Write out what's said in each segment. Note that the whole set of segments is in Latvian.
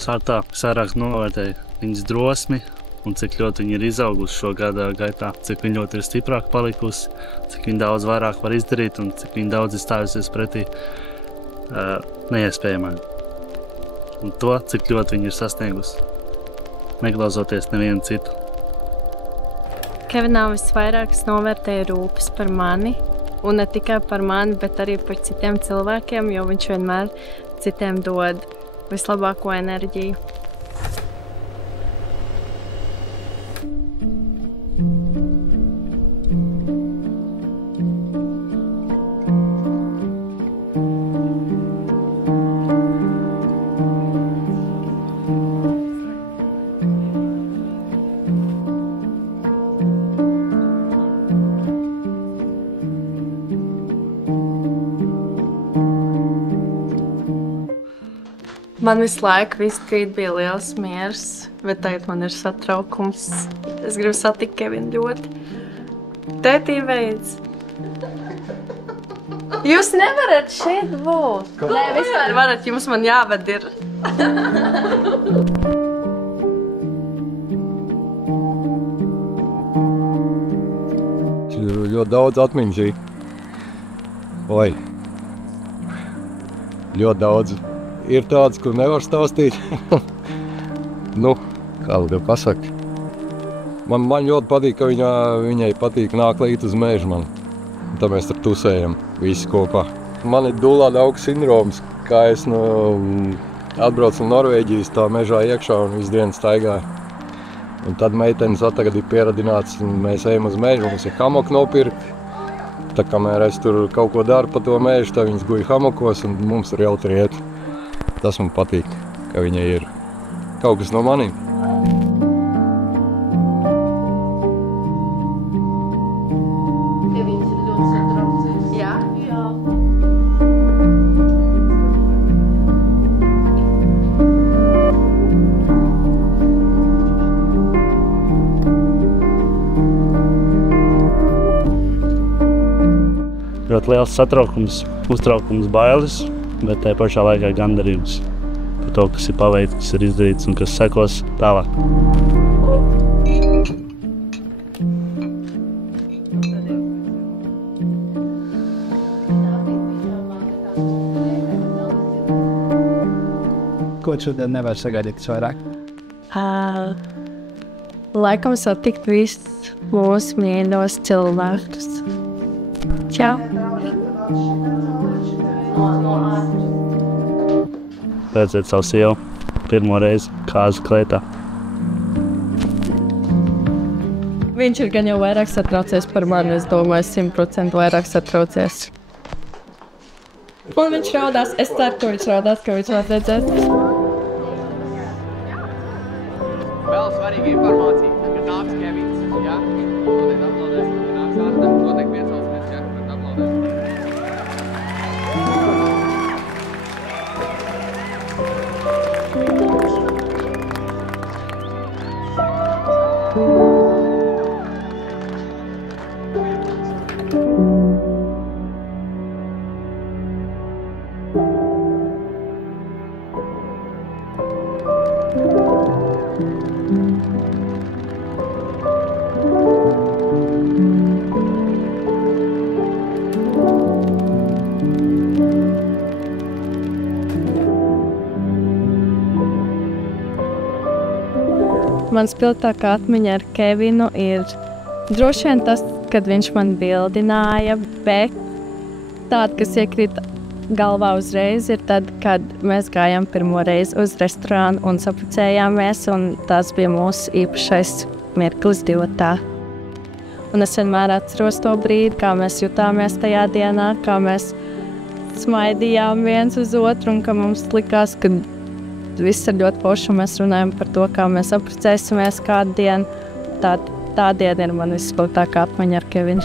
Sārtā vairāk novērtēju viņas drosmi un cik ļoti viņa ir izaugusi šo gada gaitā, cik viņa ļoti ir stiprāk palikusi, cik viņa daudz vairāk var izdarīt un cik viņa daudz ir stājusies pretī neiespējamai. Un to, cik ļoti viņa ir sasniegusi, neklausoties nevienu citu. Kevinā visvairāk es novērtēju rūpes par mani, un ne tikai par mani, bet arī par citiem cilvēkiem, jo viņš vienmēr citiem dod vislabāko enerģiju. Man visu laiku krīt bija liels miers, bet tagad man ir satraukums. Es gribu satikt Kevinu ļoti. Tētī veids. Jūs nevarat šeit būt. Nē, vispār varat, jums man jāved ir. Ir ļoti daudz atmiņu šī. Oi. Ļoti daudz. Ir tāds, kur nevar stāstīt. Nu, kā lai tev pasaka. Man ļoti patīk, ka viņai patīk nāk līdz uz mežu man. Tad mēs tur tusējam visi kopā. Man ir Dulā-Dauga sindroms, kā es atbraucu no Norvēģijas tā mežā iekšā un visu dienu staigāju. Un tad meitenes tagad ir pieradināts, un mēs ejam uz mežu, mums ir hamoki nopirkt. Tā kamēr es tur kaut ko daru pa to mežu, tad viņas guļ hamokos un mums tur jautri iet. Tas man patīk, ka viņai ir kaut kas no maniem. Kevins ir ļoti satraucies. Jā? Jā. Ļoti liels satraukums, uztraukums, bailes, bet tajā pašā laikā gandarījums par to, kas ir paveikts, kas ir izdarīts un kas sekos tālāk. Ko šodien nevar sagaidīt vairāk? Laikam satikt visus mūsu mīļos cilvēkus. Čau! Redzēt savu sievu pirmo reizi kāzu klētā. Viņš ir gan jau vairāk satraucies par mani, es domāju, 100% vairāk satraucies. Un viņš raudās, es ceru, ka viņš raudās, ka viņš var redzēt. Vēl svarīga informācija, ka nāks Kevins, ja? Noteikti aplaudēs, ka nāks Arta, noteikti piecausimies, ja? Bet aplaudēs. Mans spilgtākā atmiņa ar Kevinu ir droši vien tas, kad viņš man bildināja, bet tāda, kas iekrīt galvā uzreiz, ir tad, kad mēs gājām pirmo reizi uz restorānu un sapucējāmies, un tas bija mūsu īpašais mirklis divatā. Un es vienmēr atceros to brīdi, kā mēs jutāmies tajā dienā, kā mēs smaidījām viens uz otru un ka mums likās, ka viss ir ļoti forši, un mēs runājam par to, kā mēs apprecēsimies kādu dienu. Tā diena ir man visspilgtākā atmiņa ar Kevinu.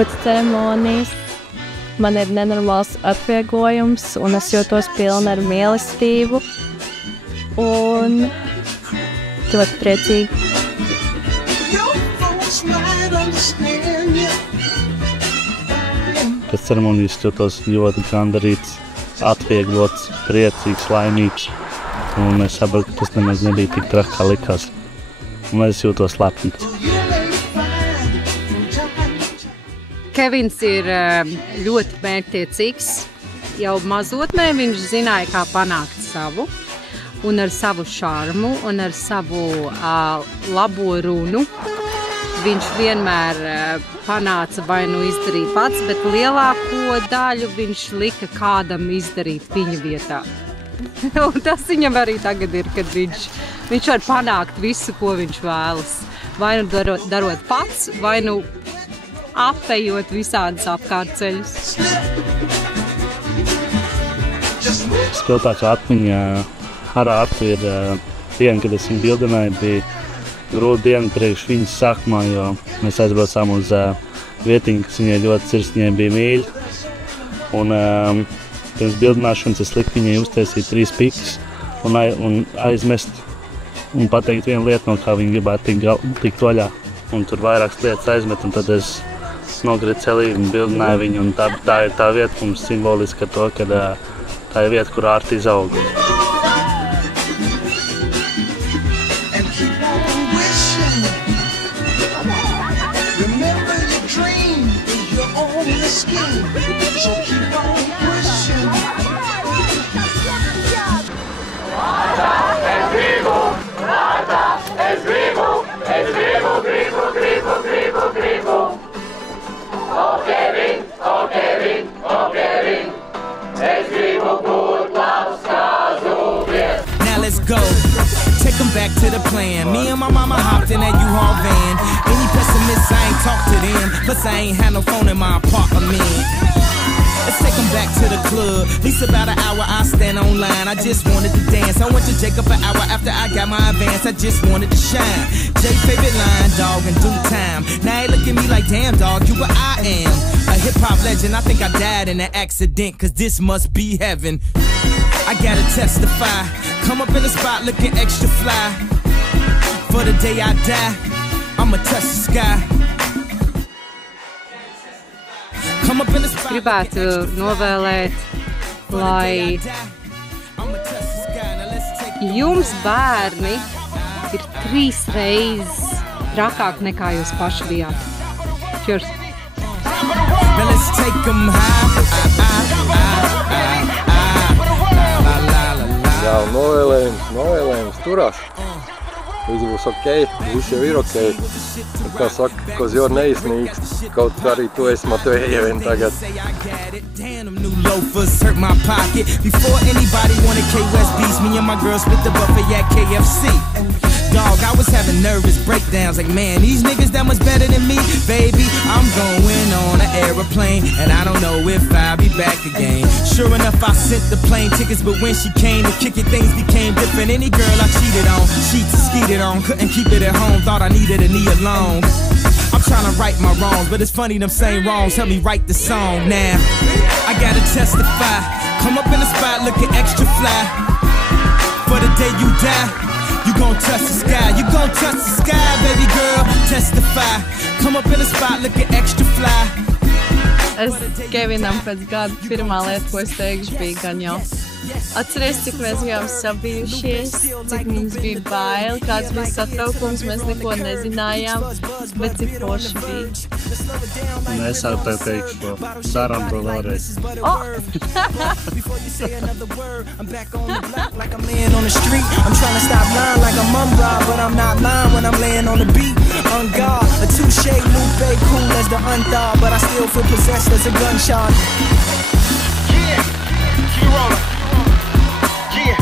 pēc ceremonijas. Man ir nenormāls atvieglojums, un es jūtos pilna ar mīlestību. Un ļoti priecīgi. Pēc ceremonijas jūtos ļoti gandarīts, atvieglots, priecīgs, laimīgs. Un es saprotu, ka tas nemaz nebija tik traki, kā likās. Un es jūtos lepns. Kevins ir ļoti mērķtiecīgs. Jau mazotnē viņš zināja, kā panākt savu. Un ar savu šarmu un ar savu labo runu. Viņš vienmēr panāca vai nu izdarīt pats, bet lielāko daļu viņš lika kādam izdarīt viņa vietā. Un tas viņam arī tagad ir, kad viņš var panākt visu, ko viņš vēlas. Vai nu darot pats, vai nu apējot visādas apkārtceļus. Spilgtākā atmiņa ar Artu ir diena, kad es viņu bildināju, bija grūta diena priekš viņas sākumā, jo mēs aizbraucām uz vietiņu, kas viņai ļoti sirsniņai bija mīļa. Un pirms bildināšanas es liku viņai uztaisīt 3 pikus un aizmest un pateikt vienu lietu, no kā viņa gribētu tikt vaļā. Un tur vairākas lietas aizmet, un tad es nogridu celī un bildināju viņu. Un tā ir tā vieta, mums simboliski ar to, ka tā ir vieta, kur Arta izauga. Now let's go. Take them back to the plan. Me and my mama hopped in that U-Haul van. Any pessimists, I ain't talk to them. Plus I ain't had no phone in my apartment. Let's take them back to the club. At least about an hour I stand online. I just wanted to dance. I went to Jacob an hour after I got my advance. I just wanted to shine. Jay favorite line, dog, in due time. Now they look at me like, damn, dog, you what I am. A hip-hop legend. I think I died in an accident, cause this must be heaven. I gotta testify. Come up in the spot looking extra fly. For the day I die, I'ma touch the sky. Gribētu novēlēt, lai jums bērni ir 3 reizes trakāk nekā jūs paši bijāt. Cheers! Jā, novēlējums turās. Viss būs ok, viss jau ir ok. Kā saka, kos jau neizsnīgs. Kaut arī tu esi Matvēja vien tagad. Before anybody wanted K-West beats, me and my girl split the buffet at KFC. Dog, I was having nervous breakdowns like, man, these niggas that much better than me. Baby, I'm going on an aeroplane, and I don't know if I'll be back again. Sure enough, I sent the plane tickets, but when she came to kick it, things became different. Any girl I cheated on, sheets skeeted on, couldn't keep it at home, thought I needed a knee alone. I'm trying to right my wrongs, but it's funny them same wrongs help me write the song now. I gotta testify, come up in the spot looking extra fly. For the day you die, you gon' touch the sky, you gon' touch the sky, baby girl, testify. Come up in the spot looking extra fly. Es Kevinam pēc gada pirmā lieta, ko es teikšu, bija gan jau. Atceries, cik mēs bijām sabijušies, cik mums bija bail, kāds bija satraukums, mēs neko nezinājām, bet cik forši bija. Un es arī tev teikšu, darām to vēlreiz. I'm trying to stop lying like I'm unrobbed, but I'm not lying when I'm laying on the beat. On guard, a touche, Lupe, cool as the unthought, but I still feel possessed as a gunshot. Yeah, key roller. Yeah.